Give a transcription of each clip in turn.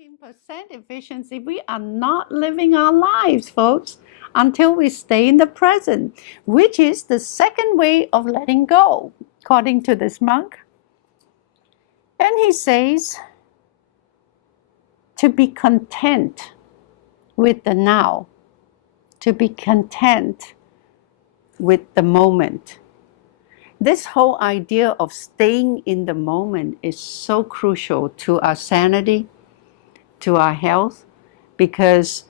15% efficiency, we are not living our lives, folks, until we stay in the present, which is the second way of letting go, according to this monk. And he says to be content with the now, to be content with the moment. This whole idea of staying in the moment is so crucial to our sanity, to our health, because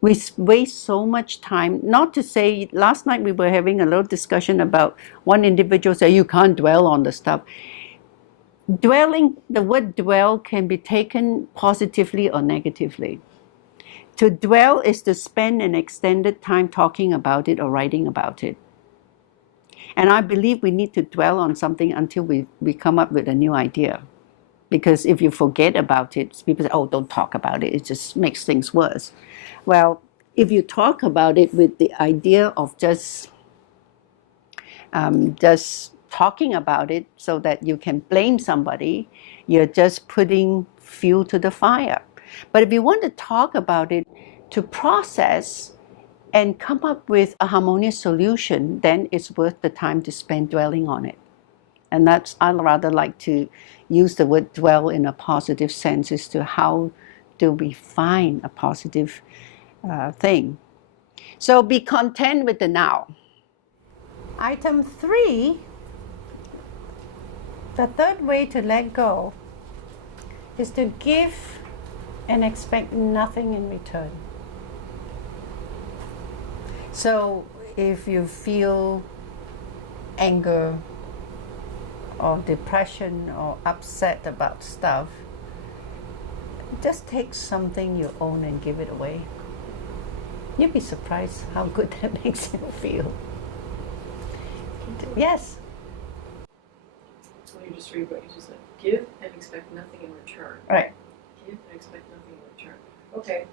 we waste so much time. Not to say, last night we were having a little discussion about one individual say you can't dwell on the stuff. Dwelling, the word dwell can be taken positively or negatively. To dwell is to spend an extended time talking about it or writing about it. And I believe we need to dwell on something until we come up with a new idea. Because if you forget about it, people say, oh, don't talk about it. It just makes things worse. Well, if you talk about it with the idea of just talking about it so that you can blame somebody, you're just putting fuel to the fire. But if you want to talk about it to process and come up with a harmonious solution, then it's worth the time to spend dwelling on it. And that's, I rather like to use the word dwell in a positive sense as to how do we find a positive thing. So be content with the now. Item 3, the third way to let go is to give and expect nothing in return. So if you feel anger or depression or upset about stuff, just take something you own and give it away. You'd be surprised how good that makes you feel. Yes? So you just read what you just said. Give and expect nothing in return. Right. Give and expect nothing in return. Okay.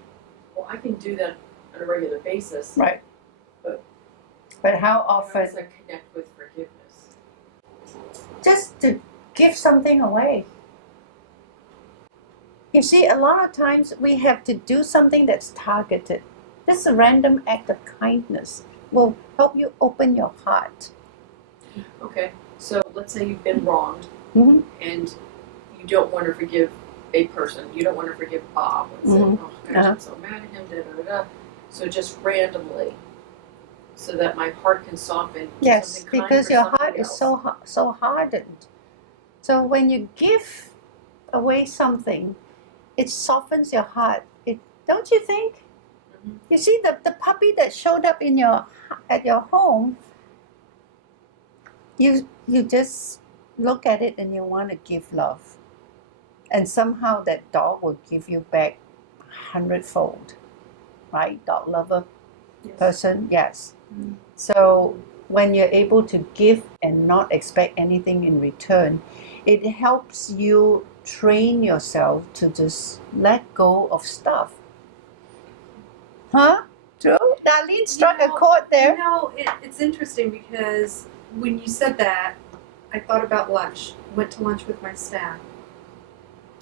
Well, I can do that on a regular basis. Right. But how how often? does that connect with forgiveness? Just to give something away. You see, a lot of times we have to do something that's targeted. This random act of kindness will help you open your heart. Okay. So let's say you've been wronged Mm-hmm. and you don't want to forgive a person. You don't want to forgive Bob. And say, oh gosh, I'm so mad at him. Da, da, da, da. So just randomly, so that my heart can soften. Yes, because your heart else. is so hardened. So when you give away something, it softens your heart. Don't you think? Mm-hmm. You see, the puppy that showed up at your home, you just look at it and you want to give love, and somehow that dog will give you back 100-fold, right? Dog lover person, yes. Mm-hmm. So when you're able to give and not expect anything in return, it helps you train yourself to just let go of stuff. Huh? True? Darlene struck a chord there. It's interesting because when you said that, I thought about lunch. Went to lunch with my staff.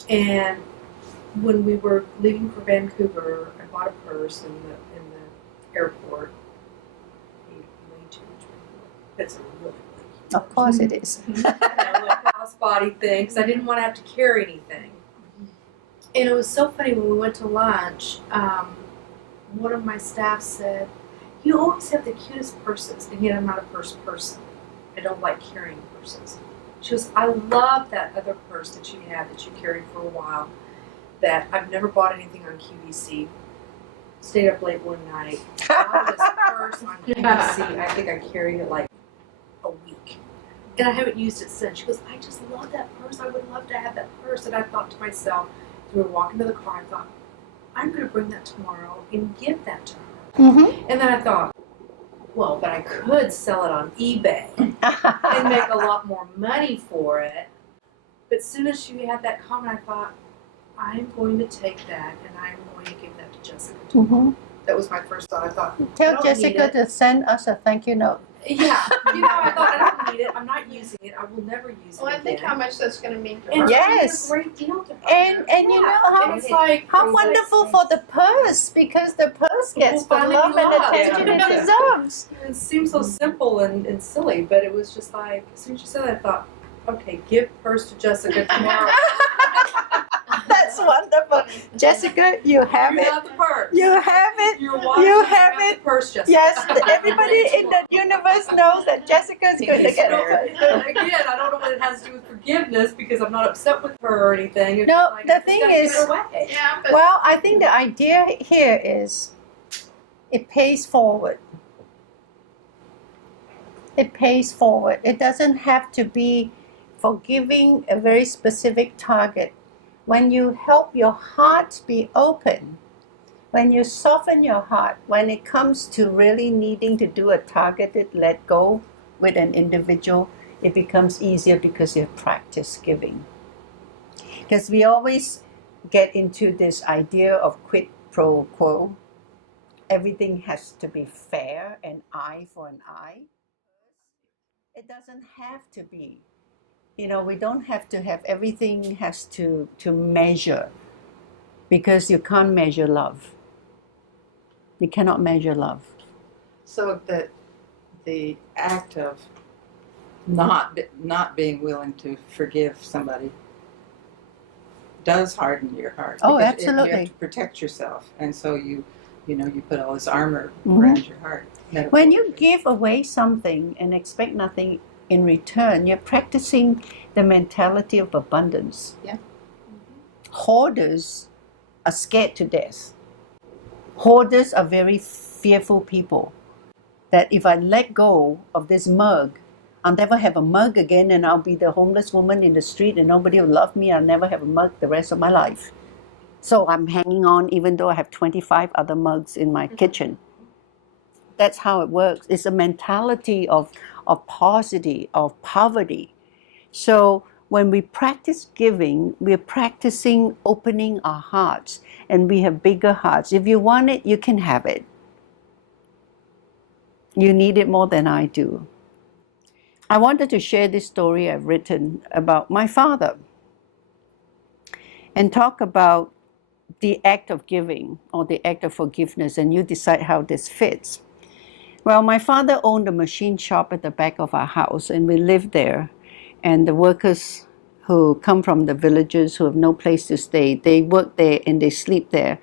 And when we were leaving for Vancouver, I bought a purse in the airport. It's really Of course it is. like crossbody thing because I didn't want to have to carry anything. And it was so funny when we went to lunch. One of my staff said, "You always have the cutest purses," and yet I'm not a purse person. I don't like carrying purses. She goes, "I love that other purse that you had that you carried for a while. That I've never bought anything on QVC. Stayed up late one night. Bought this purse on QVC. I think I carried it like a week. And I haven't used it since." She goes, "I just love that purse. I would love to have that purse." And I thought to myself, as we were walking to the car, I thought, I'm going to bring that tomorrow and give that to her. Mm-hmm. And then I thought, well, but I could sell it on eBay and make a lot more money for it. But as soon as she had that comment, I thought, I'm going to take that and I'm going to give that to Jessica tomorrow. Mm-hmm. That was my first thought. I thought, I Tell don't Jessica need it. to send us a thank you note. Yeah, I thought I don't need it. I'm not using it. I will never use it Well, I think again. how much that's going to mean to And her. Yes. it's a great deal to her. And you know how And it's like how it's wonderful like, for the purse, because the purse gets the finally love be and loved. attention it Yeah. deserves. It seems so simple and silly, but it was just like, as soon as you said that, I thought, okay, give purse to Jessica tomorrow. That's wonderful. Jessica, you have You it. have the purse. You have it. You're watching. You You have the it. purse, Jessica. Yes, everybody in the universe knows that Jessica's going to get it. Again, I don't know what it has to do with forgiveness because I'm not upset with her or anything. It's No, just like, the I just thing gotta give is- it away. Yeah, but Well, I think the idea here is it pays forward. It pays forward. It doesn't have to be forgiving a very specific target. When you help your heart be open, when you soften your heart, when it comes to really needing to do a targeted let go with an individual, it becomes easier because you've practiced giving. Because we always get into this idea of quid pro quo. Everything has to be fair, an eye for an eye. It doesn't have to be. You know, we don't have to have everything has to measure, because you can't measure love. You cannot measure love. So that the act of not being willing to forgive somebody does harden your heart. Oh, because you absolutely. have to protect yourself, and so you put all this armor Mhm. around your heart. When you metaphorically. give away something and expect nothing in return, you're practicing the mentality of abundance. Yeah. Hoarders are scared to death. Hoarders are very fearful people. That if I let go of this mug, I'll never have a mug again, and I'll be the homeless woman in the street and nobody will love me. I'll never have a mug the rest of my life. So I'm hanging on even though I have 25 other mugs in my kitchen. That's how it works. It's a mentality of paucity, of poverty. So when we practice giving, we're practicing opening our hearts, and we have bigger hearts. If you want it, you can have it. You need it more than I do. I wanted to share this story I've written about my father and talk about the act of giving or the act of forgiveness, and you decide how this fits. Well, my father owned a machine shop at the back of our house, and we lived there. And the workers who come from the villages who have no place to stay, they work there and they sleep there.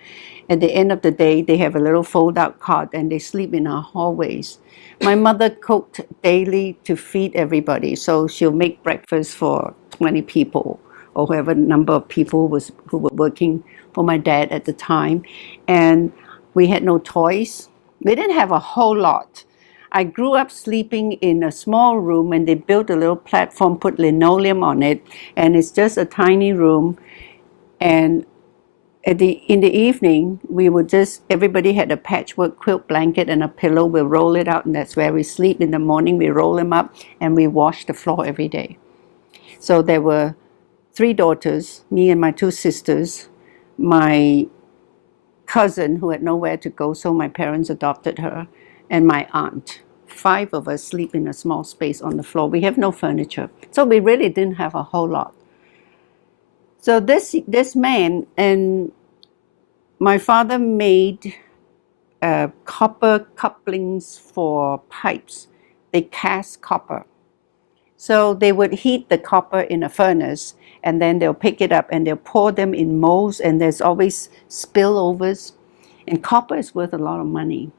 At the end of the day, they have a little fold-out cot and they sleep in our hallways. My mother cooked daily to feed everybody, so she'll make breakfast for 20 people or whoever number of people who were working for my dad at the time. And we had no toys. We didn't have a whole lot. I grew up sleeping in a small room, and they built a little platform, put linoleum on it, and it's just a tiny room. And in the evening, everybody had a patchwork quilt blanket and a pillow. We'll roll it out, and that's where we sleep. In the morning, we roll them up, and we wash the floor every day. So there were 3 daughters, me and my 2 sisters, my cousin who had nowhere to go, so my parents adopted her, and my aunt. 5 of us sleep in a small space on the floor. We have no furniture. So we really didn't have a whole lot. So this man, and my father made copper couplings for pipes. They cast copper. So they would heat the copper in a furnace, and then they'll pick it up and they'll pour them in molds, and there's always spillovers. And copper is worth a lot of money.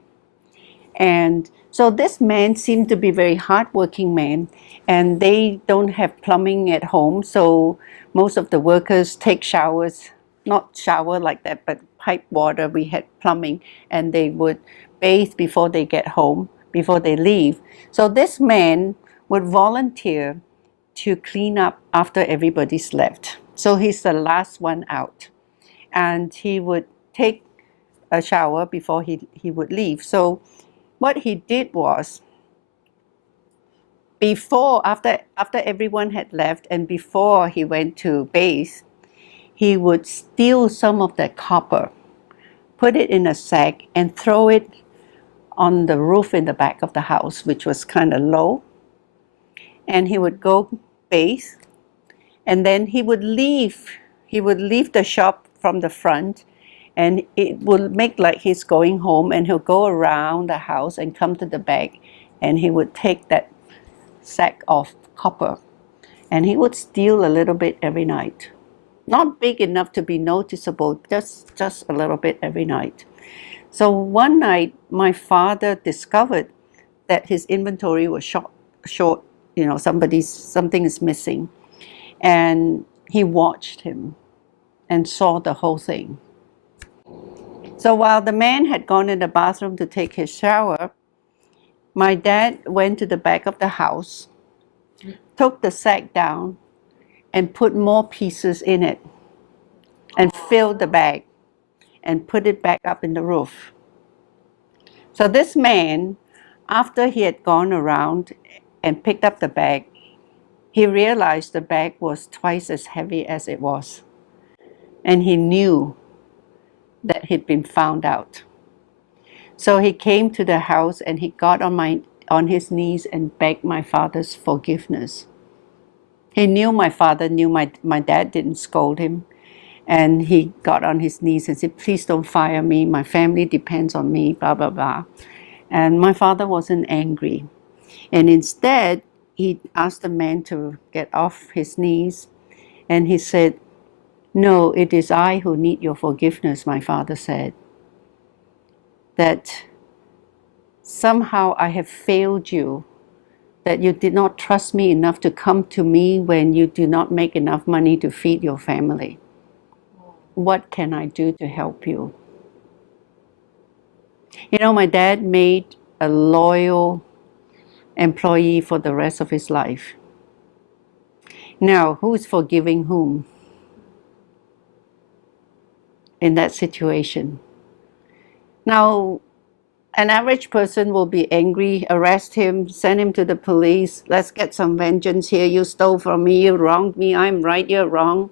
And so this man seemed to be a very hardworking man, and they don't have plumbing at home, so most of the workers take showers, not shower like that, but pipe water. We had plumbing, and they would bathe before they get home, before they leave. So this man would volunteer to clean up after everybody's left. So he's the last one out. And he would take a shower before he would leave. So what he did was, after everyone had left and before he went to bathe, he would steal some of that copper, put it in a sack, and throw it on the roof in the back of the house, which was kind of low. And he would go bathe, and then he would leave the shop from the front, and it would make like he's going home, and he'll go around the house and come to the back, and he would take that sack of copper, and he would steal a little bit every night. Not big enough to be noticeable, just a little bit every night. So one night, my father discovered that his inventory was short. Something is missing. And he watched him and saw the whole thing. So while the man had gone in the bathroom to take his shower, my dad went to the back of the house, took the sack down, and put more pieces in it, and filled the bag, and put it back up in the roof. So this man, after he had gone around and picked up the bag, he realized the bag was twice as heavy as it was. And he knew that he'd been found out. So he came to the house and he got on his knees and begged my father's forgiveness. He knew my father knew my dad didn't scold him. And he got on his knees and said, please don't fire me. My family depends on me, blah, blah, blah. And my father wasn't angry. And instead, he asked the man to get off his knees. And he said, no, it is I who need your forgiveness, my father said. That somehow I have failed you, that you did not trust me enough to come to me when you do not make enough money to feed your family. What can I do to help you? You know, my dad made a loyal employee for the rest of his life. Now, who's forgiving whom in that situation? Now, an average person will be angry, arrest him, send him to the police. Let's get some vengeance here. You stole from me, you wronged me, I'm right, you're wrong.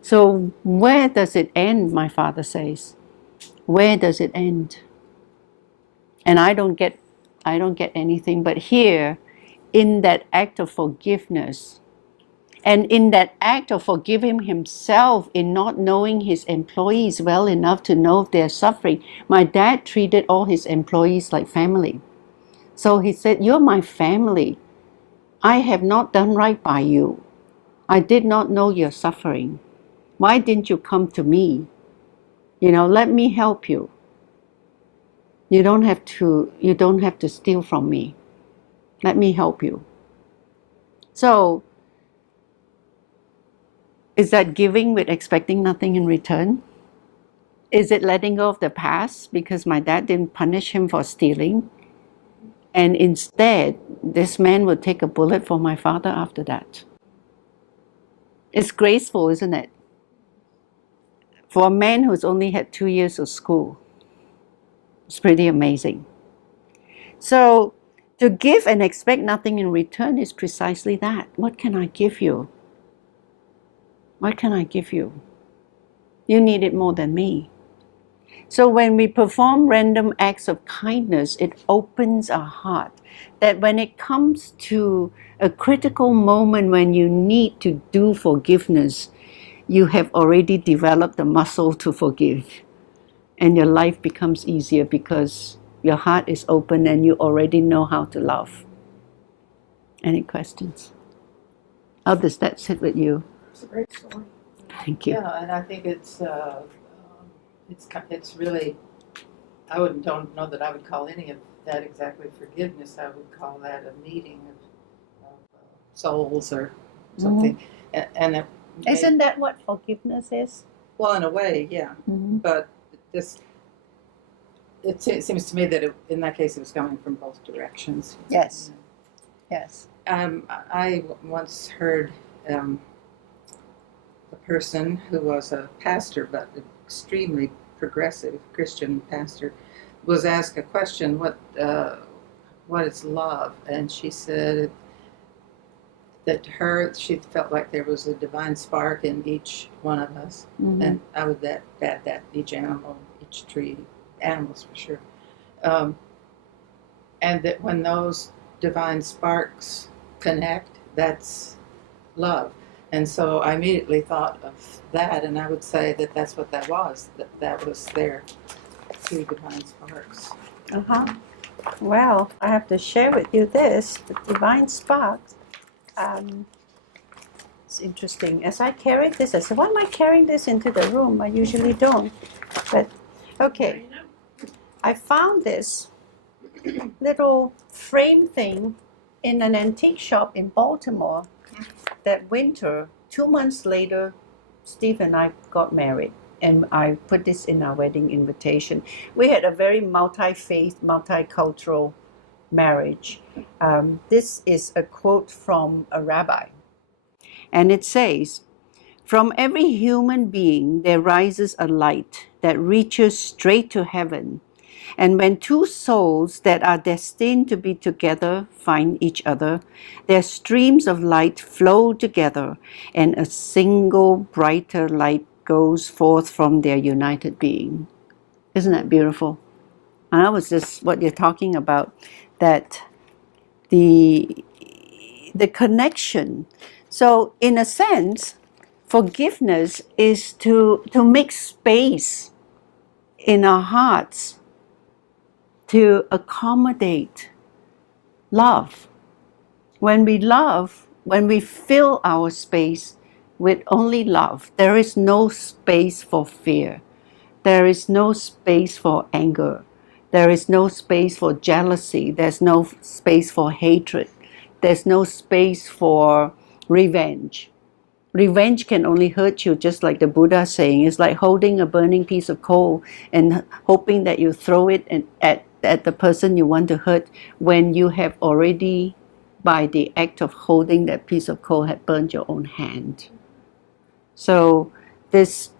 So where does it end, my father says? Where does it end? And I don't get anything, but here, in that act of forgiveness, and in that act of forgiving himself in not knowing his employees well enough to know if they're suffering, my dad treated all his employees like family. So he said, you're my family. I have not done right by you. I did not know you're suffering. Why didn't you come to me? Let me help you. You don't have to steal from me. Let me help you. So, is that giving with expecting nothing in return? Is it letting go of the past because my dad didn't punish him for stealing? And instead, this man would take a bullet for my father after that. It's graceful, isn't it? For a man who's only had 2 years of school. It's pretty amazing. So, to give and expect nothing in return is precisely that. What can I give you? What can I give you? You need it more than me. So when we perform random acts of kindness, it opens our heart. That when it comes to a critical moment when you need to do forgiveness, you have already developed the muscle to forgive. And your life becomes easier because your heart is open and you already know how to love. Any questions? How does that sit with you? It's a great story. Thank you. Yeah, and I think it's really, don't know that I would call any of that exactly forgiveness. I would call that a meeting of souls or something. And it Isn't that what forgiveness is? well, in a way, yeah. But it seems to me that in that case it was coming from both directions. Yes. Yes. I once heard a person who was a pastor, but extremely progressive Christian pastor, was asked a question, what is love? And she said that to her, she felt like there was a divine spark in each one of us. And I would add that each animal, each tree, animals for sure. And that when those divine sparks connect, that's love. And so I immediately thought of that, and I would say that that's what that was. That was their two divine sparks. Well, I have to share with you this, the divine spark. It's interesting. As I carried this, I said, why am I carrying this into the room? I usually don't. But, okay. I found this little frame thing in an antique shop in Baltimore that winter. 2 months later, Steve and I got married, and I put this in our wedding invitation. We had a very multi-faith, multicultural marriage. This is a quote from a rabbi, and it says, "From every human being there rises a light that reaches straight to heaven. And when two souls that are destined to be together find each other, their streams of light flow together, and a single brighter light goes forth from their united being." Isn't that beautiful? And that was just what you're talking about, that the connection. So in a sense, forgiveness is to make space in our hearts to accommodate love. When we love, when we fill our space with only love, there is no space for fear. There is no space for anger. There is no space for jealousy. There's no space for hatred. There's no space for revenge. Revenge can only hurt you, just like the Buddha saying. It's like holding a burning piece of coal and hoping that you throw it at the person you want to hurt, when you have already, by the act of holding that piece of coal, had burned your own hand. So this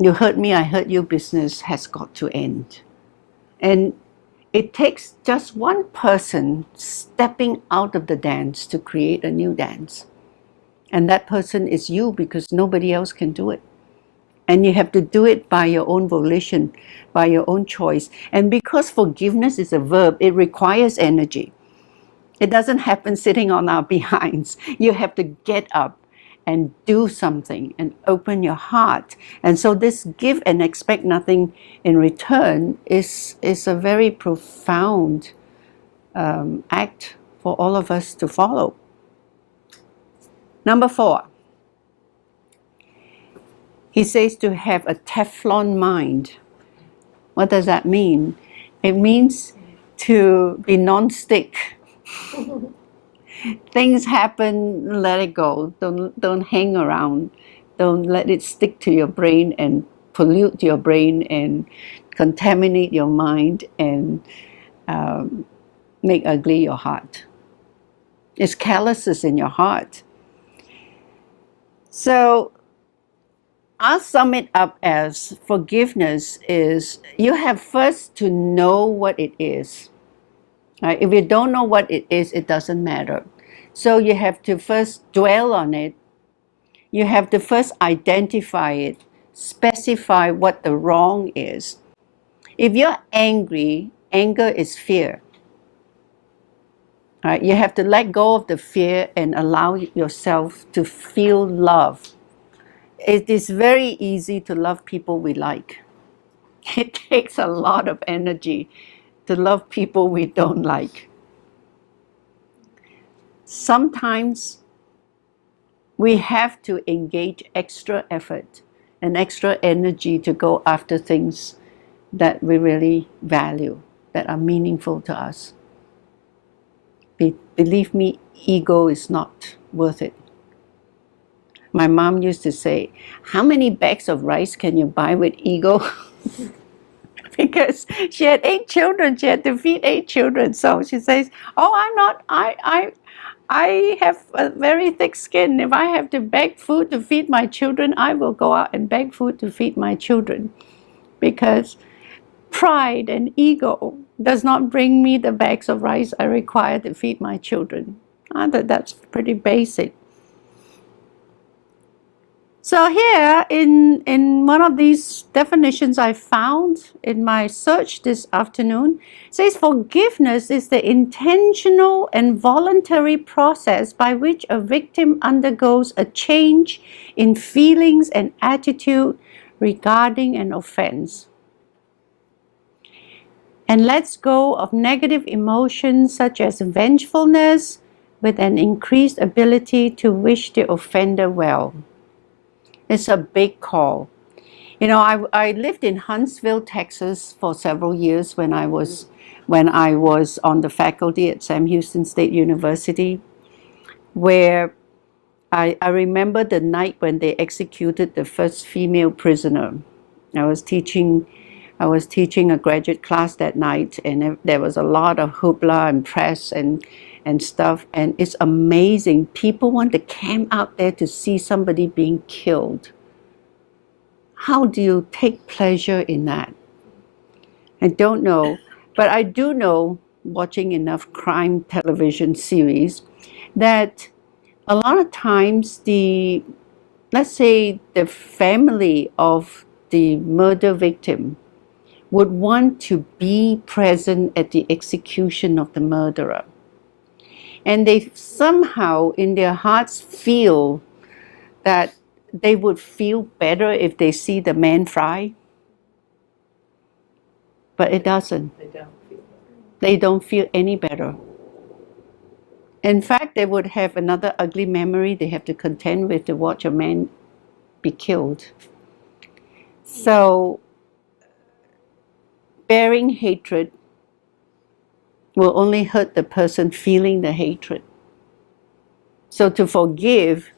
"you hurt me, I hurt you" business has got to end. And it takes just one person stepping out of the dance to create a new dance. And that person is you, because nobody else can do it. And you have to do it by your own volition, by your own choice. And because forgiveness is a verb, it requires energy. It doesn't happen sitting on our behinds. You have to get up and do something and open your heart. And so this give and expect nothing in return is a very profound act for all of us to follow. Number 4, he says to have a Teflon mind. What does that mean? It means to be non-stick. Things happen, let it go. Don't hang around. Don't let it stick to your brain and pollute your brain and contaminate your mind and make ugly your heart. It's calluses in your heart. So I'll sum it up as forgiveness is, you have first to know what it is. Right? If you don't know what it is, it doesn't matter. So you have to first dwell on it. You have to first identify it, specify what the wrong is. If you're angry, anger is fear. Right? You have to let go of the fear and allow yourself to feel love. It is very easy to love people we like. It takes a lot of energy to love people we don't like. Sometimes we have to engage extra effort and extra energy to go after things that we really value, that are meaningful to us. Believe me, ego is not worth it. My mom used to say, "How many bags of rice can you buy with ego?" Because she had 8 children, she had to feed 8 children. So she says, "Oh, I have a very thick skin. If I have to beg food to feed my children, I will go out and beg food to feed my children. Because pride and ego does not bring me the bags of rice I require to feed my children." That's pretty basic. So here in one of these definitions I found in my search this afternoon, says forgiveness is the intentional and voluntary process by which a victim undergoes a change in feelings and attitude regarding an offense, and lets go of negative emotions such as vengefulness with an increased ability to wish the offender well. It's a big call. You know, I lived in Huntsville, Texas for several years when I was on the faculty at Sam Houston State University, where I remember the night when they executed the first female prisoner. I was teaching a graduate class that night, and there was a lot of hoopla and press and stuff, and it's amazing. People want to camp out there to see somebody being killed. How do you take pleasure in that? I don't know, but I do know, watching enough crime television series, that a lot of times let's say the family of the murder victim would want to be present at the execution of the murderer. And they somehow in their hearts feel that they would feel better if they see the man fry. But it doesn't. They don't feel better. They don't feel any better. In fact, they would have another ugly memory they have to contend with to watch a man be killed. So, bearing hatred will only hurt the person feeling the hatred. So to forgive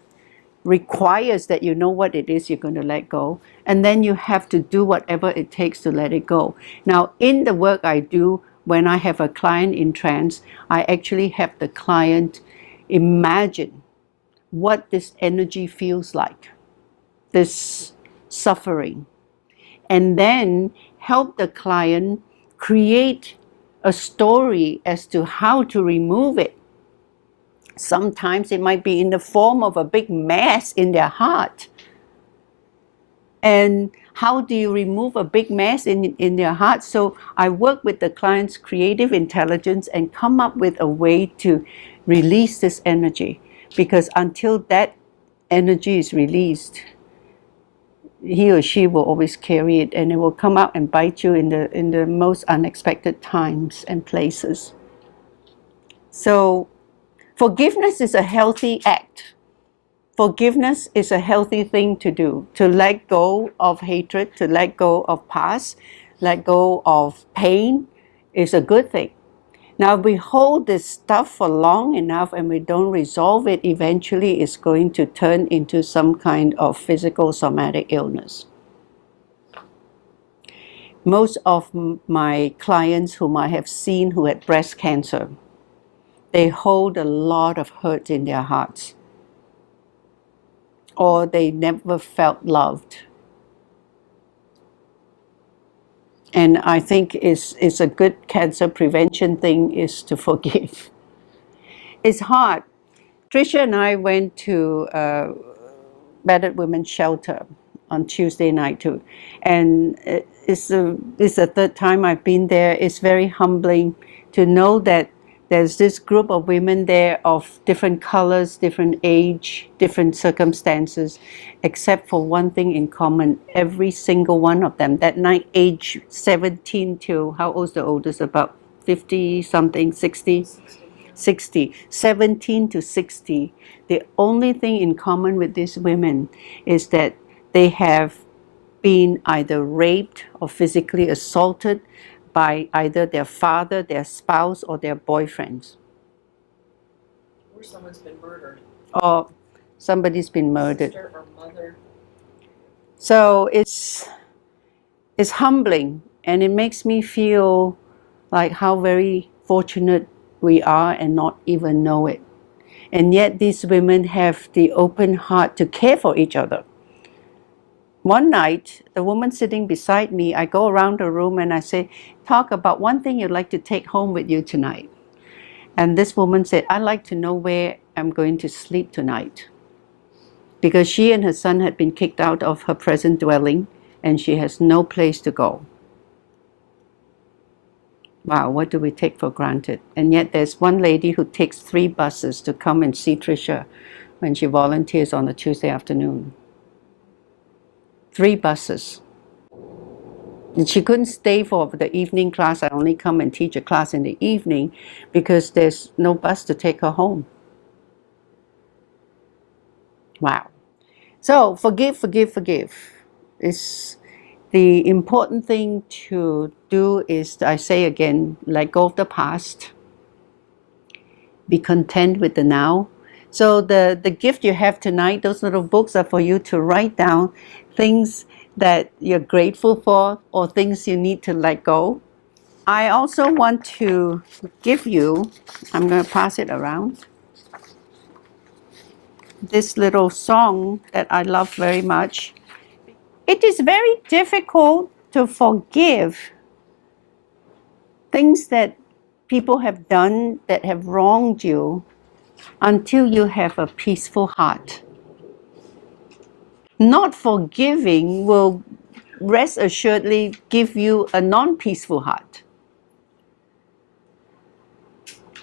requires that you know what it is you're going to let go, and then you have to do whatever it takes to let it go. Now, in the work I do, when I have a client in trance, I actually have the client imagine what this energy feels like, this suffering, and then help the client create a story as to how to remove it. Sometimes it might be in the form of a big mass in their heart. And how do you remove a big mass in their heart? So I work with the client's creative intelligence and come up with a way to release this energy. Because until that energy is released, he or she will always carry it, and it will come out and bite you in the most unexpected times and places. So forgiveness is a healthy act. Forgiveness is a healthy thing to do. To let go of hatred, to let go of past, let go of pain is a good thing. Now, if we hold this stuff for long enough and we don't resolve it, eventually it's going to turn into some kind of physical somatic illness. Most of my clients whom I have seen who had breast cancer, they hold a lot of hurt in their hearts, or they never felt loved. And I think it's a good cancer prevention thing is to forgive. It's hard. Tricia and I went to battered women's shelter on Tuesday night too, and it's the third time I've been there. It's very humbling to know that there's this group of women there of different colors, different age, different circumstances, except for one thing in common. Every single one of them, that night, age 17 to, how old's the oldest? About 50 something, 60? 60. 17 to 60. The only thing in common with these women is that they have been either raped or physically assaulted by either their father, their spouse, or their boyfriends. Or someone's been murdered. Or somebody's been murdered. Sister or mother. So it's humbling, and it makes me feel like how very fortunate we are and not even know it. And yet these women have the open heart to care for each other. One night, the woman sitting beside me, I go around the room and I say, talk about one thing you'd like to take home with you tonight. And this woman said, I'd like to know where I'm going to sleep tonight. because she and her son had been kicked out of her present dwelling and she has no place to go. Wow, what do we take for granted? And yet there's one lady who takes 3 buses to come and see Tricia when she volunteers on a Tuesday afternoon. 3 buses. And she couldn't stay for the evening class. I only come and teach a class in the evening because there's no bus to take her home. Wow. So forgive, forgive, forgive. The important thing to do is, I say again, let go of the past. Be content with the now. So the gift you have tonight, those little books are for you to write down things that you're grateful for or things you need to let go. I also want to give you, I'm going to pass it around, this little song that I love very much. It is very difficult to forgive things that people have done that have wronged you until you have a peaceful heart. Not forgiving will rest assuredly give you a non-peaceful heart.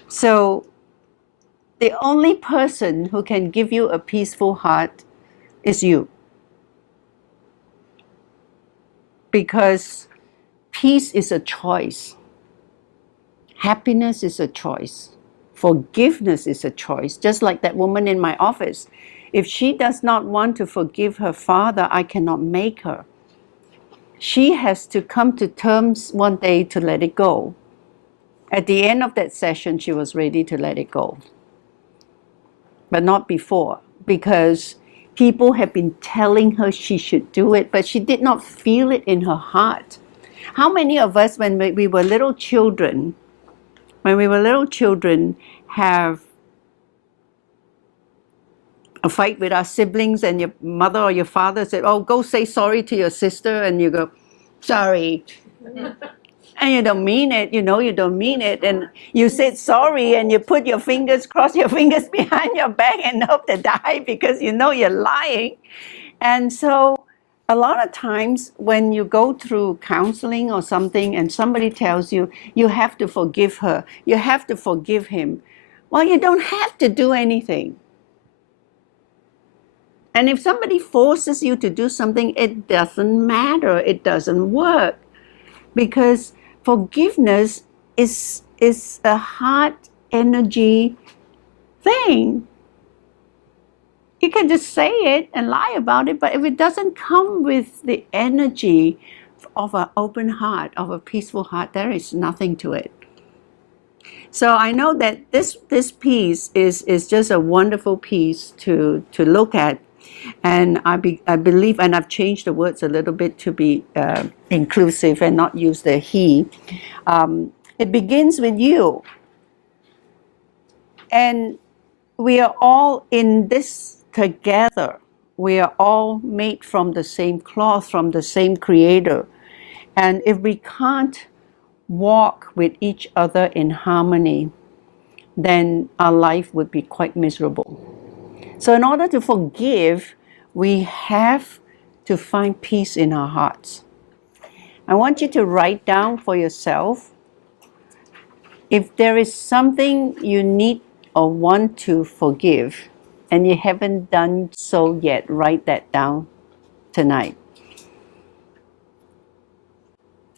So the only person who can give you a peaceful heart is you. Because peace is a choice. Happiness is a choice. Forgiveness is a choice. Just like that woman in my office. If she does not want to forgive her father, I cannot make her. She has to come to terms one day to let it go. At the end of that session, she was ready to let it go. But not before, because people have been telling her she should do it, but she did not feel it in her heart. How many of us, when we were little children, have a fight with our siblings and your mother or your father said, oh, go say sorry to your sister, and you go, sorry. And you don't mean it, you don't mean it. And you said sorry and you put your fingers, cross your fingers behind your back and hope to die because you're lying. And so a lot of times when you go through counseling or something and somebody tells you, you have to forgive her, you have to forgive him. Well, you don't have to do anything. And if somebody forces you to do something, it doesn't matter, it doesn't work. Because forgiveness is a heart energy thing. You can just say it and lie about it, but if it doesn't come with the energy of an open heart, of a peaceful heart, there is nothing to it. So I know that this piece is just a wonderful piece to look at. And I believe, and I've changed the words a little bit to be inclusive and not use the he. It begins with you. And we are all in this together. We are all made from the same cloth, from the same creator. And if we can't walk with each other in harmony, then our life would be quite miserable. So in order to forgive, we have to find peace in our hearts. I want you to write down for yourself, if there is something you need or want to forgive, and you haven't done so yet, write that down tonight.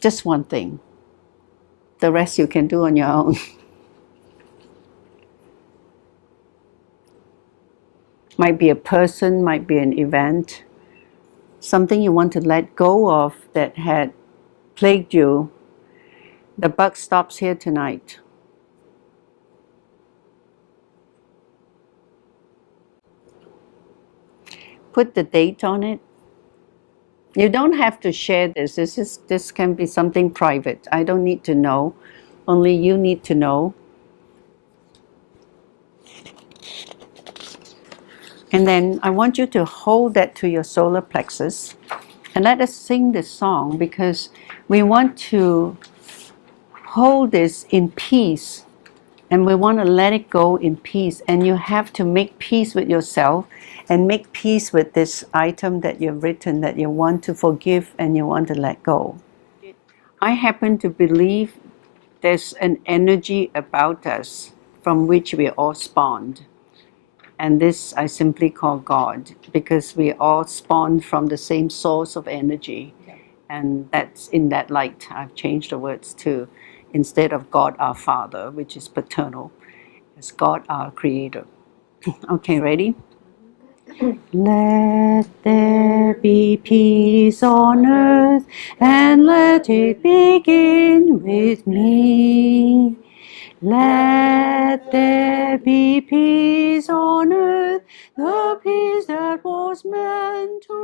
Just one thing. The rest you can do on your own. Might be a person, might be an event, something you want to let go of that had plagued you. The buck stops here tonight. Put the date on it. You don't have to share this. This can be something private. I don't need to know. Only you need to know. And then I want you to hold that to your solar plexus and let us sing this song, because we want to hold this in peace And we want to let it go in peace. And you have to make peace with yourself and make peace with this item that you've written that you want to forgive and you want to let go. I happen to believe there's an energy about us from which we all spawned. And this I simply call God, because we all spawned from the same source of energy. And that's in that light. I've changed the words to, instead of God our Father, which is paternal, it's God our Creator. Okay, ready? Let there be peace on earth, and let it begin with me. Let there be peace on earth, the peace that was meant to